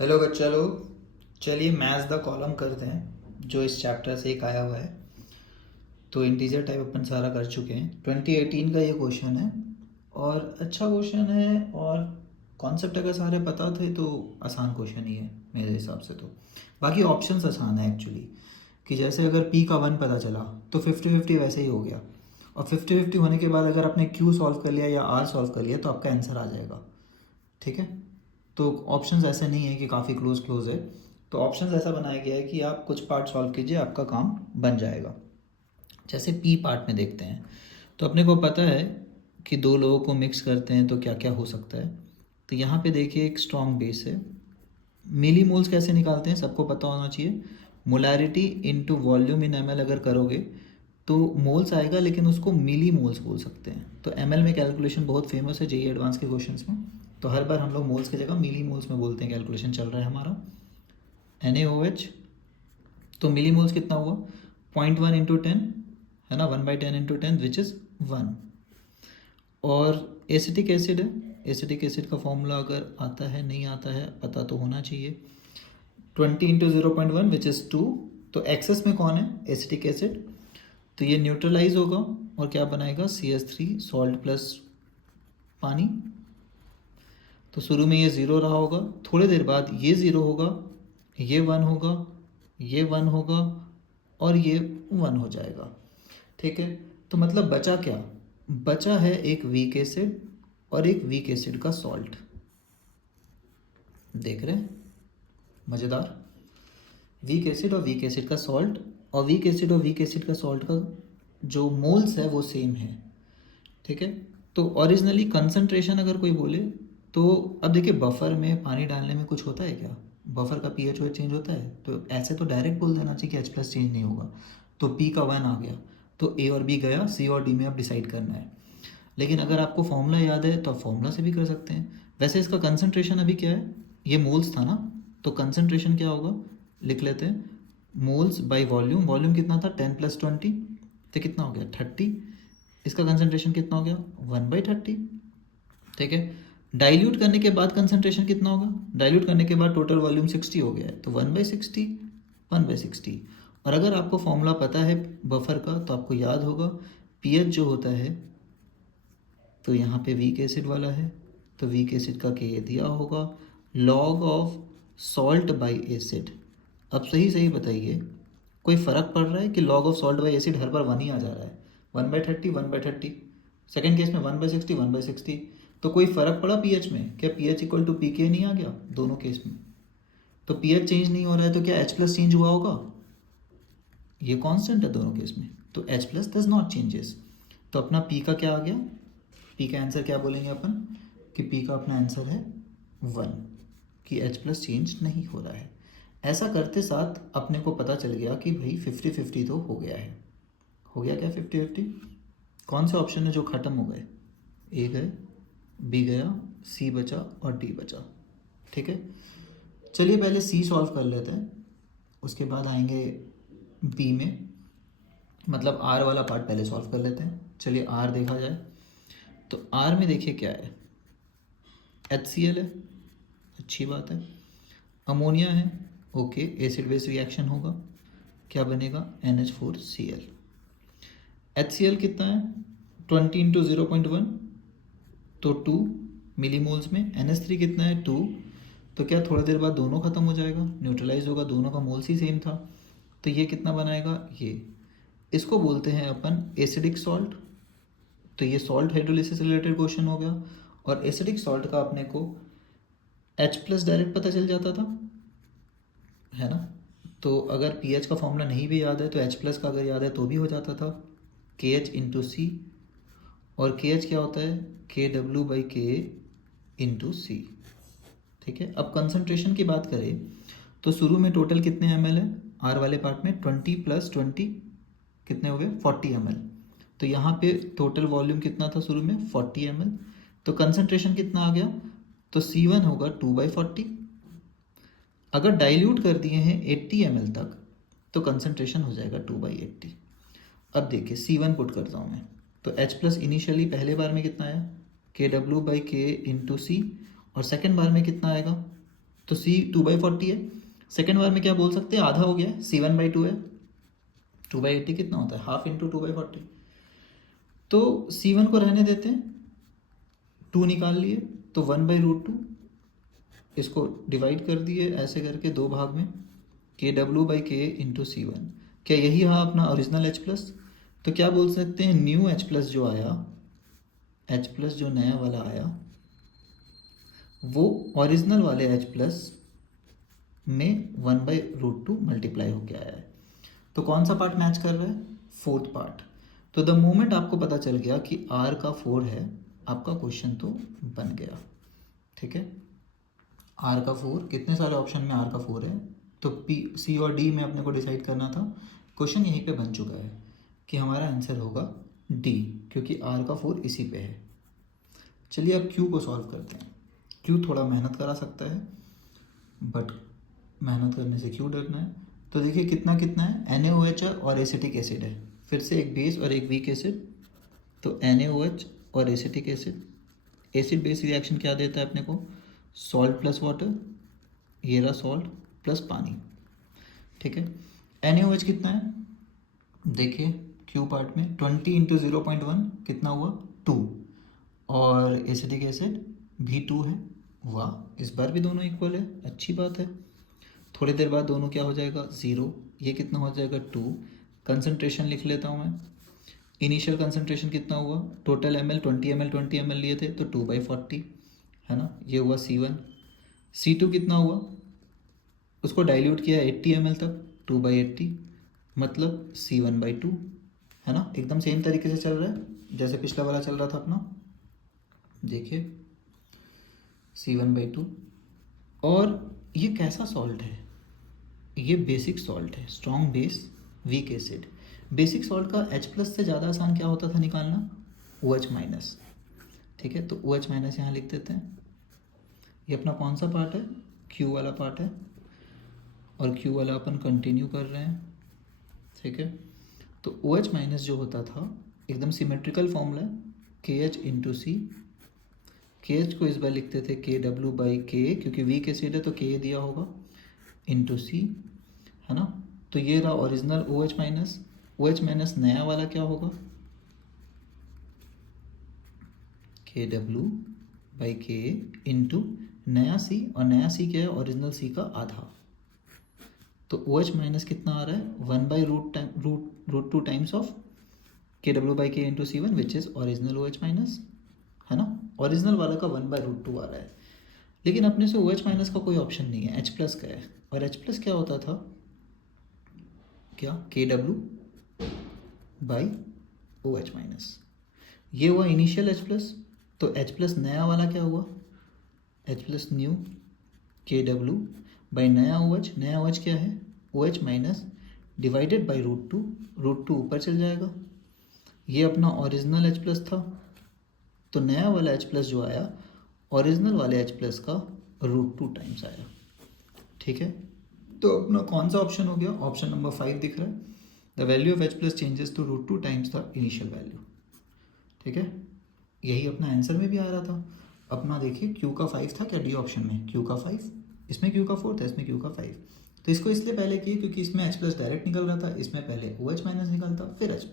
Hello बच्चा लोग, चलिए मैथ्स द कॉलम करते हैं जो इस चैप्टर से एक आया हुआ है। तो इंटीजर टाइप अपन सारा कर चुके हैं। 2018 का ये क्वेश्चन है और अच्छा क्वेश्चन है, और कॉन्सेप्ट अगर सारे पता थे तो आसान क्वेश्चन ही है मेरे हिसाब से। तो बाकी ऑप्शंस आसान है एक्चुअली, कि जैसे अगर पी का 1 पता चला तो 50-50 वैसे ही हो गया, और 50-50 होने के बाद अगर आपने क्यू सॉल्व कर लिया या आर सॉल्व कर लिया तो आपका आंसर आ जाएगा। ठीक है, तो ऑप्शंस ऐसे नहीं है कि काफ़ी क्लोज क्लोज है। तो ऑप्शंस ऐसा बनाया गया है कि आप कुछ पार्ट सॉल्व कीजिए, आपका काम बन जाएगा। जैसे पी पार्ट में देखते हैं, तो अपने को पता है कि दो लोगों को मिक्स करते हैं तो क्या क्या हो सकता है। तो यहाँ पे देखिए एक स्ट्रॉन्ग बेस है। मिली मोल्स कैसे निकालते हैं सबको पता होना चाहिए। मोलैरिटी इनटू वॉल्यूम इन एमएल अगर करोगे तो मोल्स आएगा, लेकिन उसको मिली मोल्स बोल सकते हैं। तो एमएल में कैलकुलेशन बहुत फेमस है जेई एडवांस के क्वेश्चंस में। तो हर बार हम लोग मोल्स की जगह मिली मोल्स में बोलते हैं। कैलकुलेशन चल रहा है हमारा NaOH, तो मिली मोल्स कितना हुआ 0.1 × 10 है ना, 1/10 × 10 विच इज़ 1। और एसिटिक एसिड है, एसिटिक एसिड का फॉर्मूला अगर आता है नहीं आता है पता तो होना चाहिए। 20 × 0.1 विच इज़ 2। तो एक्सेस में कौन है एसिटिक एसिड, तो ये न्यूट्रलाइज होगा और क्या बनाएगा CH3 सॉल्ट प्लस पानी। तो शुरू में ये ज़ीरो रहा होगा, थोड़ी देर बाद ये ज़ीरो होगा, ये वन होगा, ये वन होगा और ये वन हो जाएगा। ठीक है, तो मतलब बचा क्या, बचा है एक वीक एसिड और एक वीक एसिड का सॉल्ट। देख रहे हैं, मज़ेदार। वीक एसिड और वीक एसिड का सॉल्ट, और वीक एसिड और वीक एसिड का सॉल्ट का जो मोल्स है वो सेम है। ठीक है, तो ओरिजिनली कंसंट्रेशन अगर कोई बोले तो अब देखिए बफर में पानी डालने में कुछ होता है क्या, बफर का पीएच OH चेंज होता है, तो ऐसे तो डायरेक्ट बोल देना चाहिए कि H+ चेंज नहीं होगा। तो पी का 1 आ गया तो ए और बी गया, सी और डी में अब डिसाइड करना है। लेकिन अगर आपको फॉर्मूला याद है तो आप फॉर्मूला से भी कर सकते हैं। वैसे इसका कंसंट्रेशन अभी क्या है, ये मोल्स था ना, तो कंसंट्रेशन क्या होगा लिख लेते हैं, मोल्स बाय वॉल्यूम। वॉल्यूम कितना था 10 + 20, तो कितना हो गया 30। इसका कंसंट्रेशन कितना हो गया 1/30। ठीक है, डाइल्यूट करने के बाद कंसंट्रेशन कितना होगा, डाइल्यूट करने के बाद टोटल वॉल्यूम 60 हो गया है, तो 1/60, 1/60। और अगर आपको फॉर्मूला पता है बफर का तो आपको याद होगा पीएच जो होता है, तो यहाँ पे वीक एसिड वाला है तो वीक एसिड का के दिया होगा log of salt by acid. अब सही सही बताइए, कोई फ़र्क पड़ रहा है कि log of salt by acid हर बार 1 ही आ जा रहा है, 1/30 1/30, सेकेंड केस में 1/60 1/60। तो कोई फ़र्क पड़ा पीएच में, क्या पीएच इक्वल टू पीके नहीं आ गया दोनों केस में। तो पीएच चेंज नहीं हो रहा है तो क्या H+ चेंज हुआ होगा, ये कांस्टेंट है दोनों केस में, तो H+ डज नॉट चेंजेस। तो अपना पी का क्या आ गया, पी का आंसर क्या बोलेंगे अपन, कि पी का अपना आंसर है 1, कि H+ चेंज नहीं हो रहा है। ऐसा करते साथ अपने को पता चल गया कि भाई 50-50 तो हो गया है। हो गया क्या 50-50, कौन से ऑप्शन है जो ख़त्म हो गए, ए गए, बी गया, सी बचा और डी बचा। ठीक है, चलिए पहले सी सॉल्व कर लेते हैं, उसके बाद आएंगे बी में, मतलब आर वाला पार्ट पहले सॉल्व कर लेते हैं। चलिए आर देखा जाए, तो आर में देखिए क्या है, HCl है, अच्छी बात है। अमोनिया है, ओके, एसिड बेस रिएक्शन होगा, क्या बनेगा NH4Cl। HCl कितना है 20 × 0.1, तो 2 मिलीमोल्स में। NH3 कितना है 2, तो क्या थोड़ी देर बाद दोनों ख़त्म हो जाएगा, न्यूट्रलाइज होगा, दोनों का मोल्स ही सेम था। तो ये कितना बनाएगा, ये इसको बोलते हैं अपन एसिडिक सॉल्ट। तो ये सॉल्ट हाइड्रोलिसिस रिलेटेड क्वेश्चन हो गया। और एसिडिक सॉल्ट का अपने को H+ डायरेक्ट पता चल जाता था, है ना। तो अगर पीएच का फॉर्मूला नहीं भी याद है तो H+ का अगर याद है तो भी हो जाता था, KH × C। और KH क्या होता है KW/Ka × C। ठीक है, अब कंसंट्रेशन की बात करें तो शुरू में टोटल कितने ml है, आर वाले पार्ट में 20 + 20 कितने हो गए 40 ml। तो यहाँ पे टोटल वॉल्यूम कितना था शुरू में 40 ml, तो कंसंट्रेशन कितना आ गया, तो C1 होगा 2/40। अगर डाइल्यूट कर दिए हैं 80 ml तक तो कंसंट्रेशन हो जाएगा 2/80। अब देखिए C1 पुट करता हूँ मैं, तो H+ इनिशियली पहले बार में कितना आया KW/Ka × C, और सेकेंड बार में कितना आएगा, तो C2/40 है। सेकेंड बार में क्या बोल सकते हैं, आधा हो गया है, C1/2 है। 2/80 कितना होता है, हाफ इंटू 2/40। तो C1 को रहने देते हैं, 2 निकाल लिए तो 1/√2, इसको डिवाइड कर दिए ऐसे करके दो भाग में, KW/K इंटू C1। क्या यही रहा अपना ओरिजिनल H+? तो क्या बोल सकते हैं, न्यू H+ जो आया, H+ जो नया वाला आया, वो ओरिजिनल वाले H+ में 1/√2 मल्टीप्लाई होके आया है। तो कौन सा पार्ट मैच कर रहा है, फोर्थ पार्ट। तो द मोमेंट आपको पता चल गया कि R का 4 है, आपका क्वेश्चन तो बन गया। ठीक है, R का 4, कितने सारे ऑप्शन में R का 4 है, तो P, C और D में अपने को डिसाइड करना था। क्वेश्चन यहीं पे बन चुका है कि हमारा आंसर होगा D, क्योंकि R का 4 इसी पे है। चलिए अब Q को सॉल्व करते हैं। Q थोड़ा मेहनत करा सकता है, बट मेहनत करने से क्यों डरना है। तो देखिए कितना कितना है, NaOH और एसिटिक एसिड है, फिर से एक बेस और एक वीक एसिड। तो NaOH और acetic acid, acid base reaction क्या देता है अपने को, सॉल्ट प्लस वाटर, ये रहा सॉल्ट प्लस पानी। ठीक है, NaOH कितना है, देखिए क्यू पार्ट में 20 इंटू 0.1 कितना हुआ, 2, और एसिटिक एसिड भी 2 है। वाह, इस बार भी दोनों इक्वल है, अच्छी बात है। थोड़ी देर बाद दोनों क्या हो जाएगा, 0, ये कितना हो जाएगा 2। कंसंट्रेशन लिख लेता हूँ मैं, इनिशियल कंसंट्रेशन कितना हुआ, टोटल ml 20 ml लिए थे तो 2/40 है ना, ये हुआ C1। C2 कितना हुआ, उसको डाइल्यूट किया 80 ml तक, 2/80 मतलब C1/2 है ना। एकदम सेम तरीके से चल रहा है जैसे पिछला वाला चल रहा था अपना, देखिए C1/2। और ये कैसा सॉल्ट है, ये बेसिक सॉल्ट है, strong base weak acid. Basic salt का H+ से ज़्यादा आसान क्या होता था निकालना, OH-। ठीक है, तो OH- यहाँ लिख देते हैं। ये अपना कौन सा पार्ट है, Q वाला पार्ट है, और Q वाला अपन कंटिन्यू कर रहे हैं। ठीक है, तो OH- जो होता था एकदम सिमेट्रिकल फॉर्मूला है, KH इंटू C। KH को इस बार लिखते थे KW/K, क्योंकि वीक एसिड है तो K दिया होगा, इंटू C है ना। तो ये रहा ओरिजिनल OH-। OH- नया वाला क्या होगा, KW/K इंटू नया C, और नया C क्या है, ओरिजिनल C का आधा। तो OH- कितना आ रहा है, 1/√2 times of KW/K into C1 which is original OH- है ना। ओरिजिनल वाला का 1/√2 आ रहा है, लेकिन अपने से OH- का कोई ऑप्शन नहीं है, H+ का है। और H+ क्या होता था, क्या, KW/OH-। ये हुआ इनिशियल H+, तो H+ नया वाला क्या हुआ, H+ न्यू, KW नया OH। नया OH क्या है, OH- डिवाइडेड बाई √2, √2 ऊपर चल जाएगा। ये अपना ओरिजिनल H+ था, तो नया वाला H+ जो आया ओरिजिनल वाले H+ का √2 टाइम्स आया। ठीक है, तो अपना कौन सा ऑप्शन हो गया, ऑप्शन नंबर 5 दिख रहा है, the value of H+ changes to √2 times the initial value. ठीक है, यही अपना आंसर में भी आ रहा था अपना। देखिए Q का 5 था क्या, डी ऑप्शन में Q का 5, इसमें Q का 4 था, इसमें Q का 5। तो इसको इसलिए पहले किए क्योंकि इसमें H+ डायरेक्ट निकल रहा था, इसमें पहले OH- निकलता फिर H+।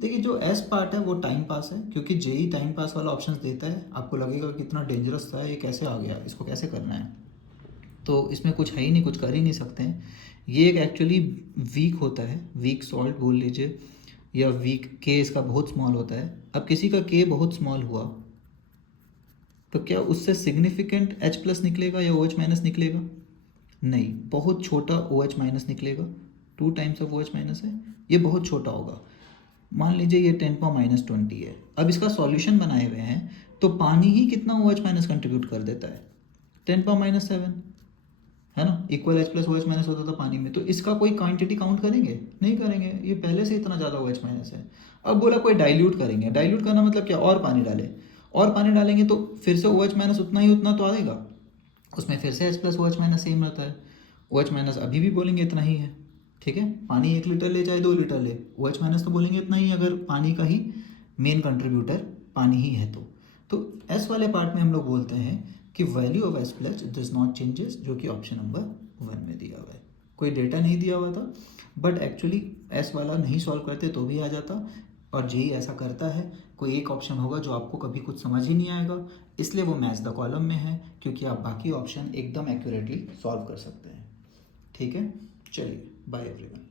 देखिए जो S पार्ट है वो टाइम पास है, क्योंकि जेई टाइम पास वाला ऑप्शन देता है। आपको लगेगा कितना डेंजरस था, ये कैसे आ गया, इसको कैसे करना है, तो इसमें कुछ है ही नहीं, कुछ कर ही नहीं सकते हैं। ये एक एक्चुअली वीक होता है, वीक सॉल्ट बोल लीजिए, या वीक, के इसका बहुत स्मॉल होता है। अब किसी का के बहुत स्मॉल हुआ तो क्या उससे सिग्निफिकेंट H+ निकलेगा या OH- निकलेगा, नहीं, बहुत छोटा OH- निकलेगा। 2 टाइम्स ऑफ OH- है, ये बहुत छोटा होगा। मान लीजिए ये 10⁻20 है। अब इसका सॉल्यूशन बनाए हुए हैं तो पानी ही कितना OH- कंट्रीब्यूट कर देता है, 10⁻7 है ना। इक्वल H+ OH- होता था पानी में, तो इसका कोई क्वांटिटी काउंट करेंगे, नहीं करेंगे, ये पहले से इतना ज़्यादा OH- है। अब बोला कोई डाइल्यूट करेंगे, डाइल्यूट करना मतलब क्या, और पानी डालें, और पानी डालेंगे तो फिर से OH- उतना ही उतना तो आएगा, उसमें फिर से H+ OH- सेम रहता है। OH- अभी भी बोलेंगे इतना ही है। ठीक है, पानी 1 लीटर ले चाहे 2 लीटर ले, OH- तो बोलेंगे इतना ही, अगर पानी का ही मेन कंट्रीब्यूटर पानी ही है तो। एस वाले पार्ट में हम लोग बोलते हैं कि value of S plus does not changes, जो कि ऑप्शन नंबर 1 में दिया हुआ है। कोई डेटा नहीं दिया हुआ था, बट एक्चुअली एस वाला नहीं सॉल्व करते तो भी आ जाता, और जेई ऐसा करता है, कोई एक ऑप्शन होगा जो आपको कभी कुछ समझ ही नहीं आएगा, इसलिए वो मैच द कॉलम में है, क्योंकि आप बाकी ऑप्शन एकदम एक्यूरेटली सॉल्व कर सकते हैं। ठीक है, चलिए बाय एवरीवन।